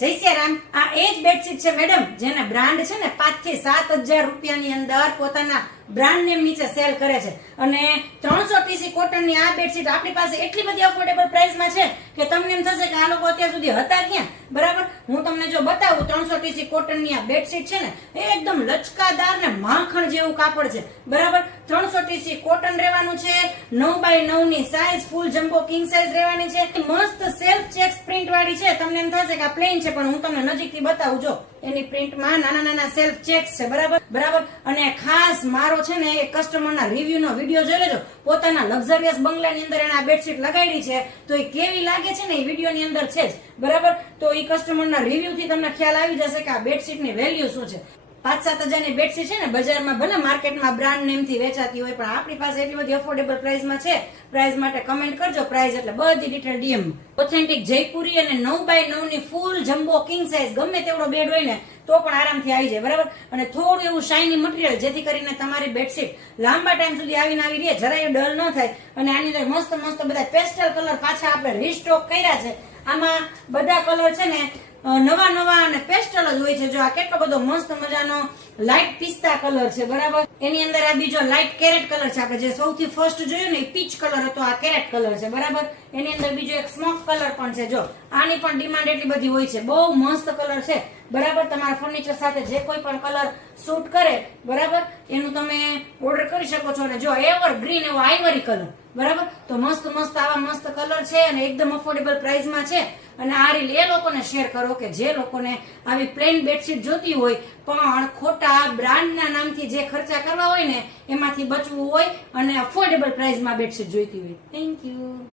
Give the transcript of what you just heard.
જય શ્રી રામ. આ એ જ બેડશીટ છે મેડમ, જેને બ્રાન્ડ છે ને 5 થી 7,000 રૂપિયાની અંદર પોતાના બ્રાન્ડ નેમ નીચે સેલ કરે છે. અને 300 TC કોટનની આ બેડશીટ આપણી પાસે એટલી બધી અફોર્ડેબલ પ્રાઇસમાં છે કે તમને એમ થશે કે આ લોકો અત્યાર સુધી હતા ક્યાં. બરાબર, હું તમને જો બતાવું 300 TC કોટનની આ બેડશીટ છે ને એ એકદમ લચકાદાર ને માખણ જેવું કાપડ છે. બરાબર, 300 TC કોટન રહેવાનું છે, 9x9 ની સાઈઝ, ફૂલ જમ્બો કિંગ સાઈઝ રહેવાની છે, મસ્ત સેલ્ફ ચેક્સ પ્રિન્ટ વાળી છે. તમને એમ થશે કે આ પ્લેન છે, પણ હું તમને નજીકથી બતાવું. જો એની પ્રિન્ટમાં નાના નાના સેલ્ફ ચેક્સ છે. બરાબર. અને ખાસ મારો છે ને એ કસ્ટમરના રિવ્યુ નો વિડીયો જોઈ લેજો. પોતાના લક્ઝરિયસ બંગલાની અંદર એને આ બેડશીટ લગાડી છે, તો એ કેવી લાગે છે ને એ વિડીયો ની અંદર છે જ. બરાબર, તો એ કસ્ટમરના રિવ્યુ થી તમને ખ્યાલ આવી જશે કે આ બેડશીટ ની વેલ્યુ શું છે. 5-7 હજારની બેડશીટ છે ને બજારમાં ભલે માર્કેટમાં બ્રાન્ડ નેમ થી વેચાતી હોય, પણ આપણી પાસે એટલી બધી અફોર્ડેબલ પ્રાઇસમાં છે. પ્રાઇસ માટે કમેન્ટ કરજો, પ્રાઇસ એટલે બધી ડિટેલ ડીએમ. ઓથેન્ટિક જયપુરી અને 9x9 ની ફૂલ જમ્બો કિંગ સાઈઝ ગમે તેવડો બેડ હોય ને તો પણ આરામથી આવી જાય. બરાબર, અને થોડું એવું શાઇની મટીરિયલ, જેથી કરીને તમારી બેડશીટ લાંબા ટાઈમ સુધી આવીને આવી રહે, જરાય ડલ ન થાય. અને આની અંદર મસ્ત મસ્ત બધા પેસ્ટલ કલર પાછા આપણે રીસ્ટોક કર્યા છે. આમાં બધા કલર છે ને નવા અને પેસ્ટલ જ હોય છે. જો આ કેટલો બધો મસ્ત મજાનો લાઇટ પિસ્તા કલર છે. બરાબર, એની અંદર આ બીજો લાઇટ કેરેટ કલર છે. આપણે જે સૌથી ફર્સ્ટ જોયું ને એ પીચ કલર હતો, આ કેરેટ કલર છે. બરાબર, એની અંદર બીજો એક સ્મોક કલર પણ છે. જો આની પણ ડિમાન્ડ એટલી બધી હોય છે, બહુ મસ્ત કલર છે. બરાબર, તમારા ફર્નિચર સાથે જે કોઈ પણ કલર સૂટ કરે, બરાબર, એનું તમે ઓર્ડર કરી શકો છો. અને જો એવર ગ્રીન એવો આઈવરી કલર, બરાબર, તો મસ્ત આવા મસ્ત કલર છે અને એકદમ અફોર્ડેબલ પ્રાઇસમાં છે. અને આ રીલ એ લોકોને શેર કરો કે જે લોકોને આવી પ્લેન બેડશીટ જોતી હોય, પણ ખોટા બ્રાન્ડના નામથી જે ખર્ચા કરવા હોય ને એમાંથી બચવું હોય અને અફોર્ડેબલ પ્રાઇસમાં બેડશીટ જોઈતી હોય. Thank you.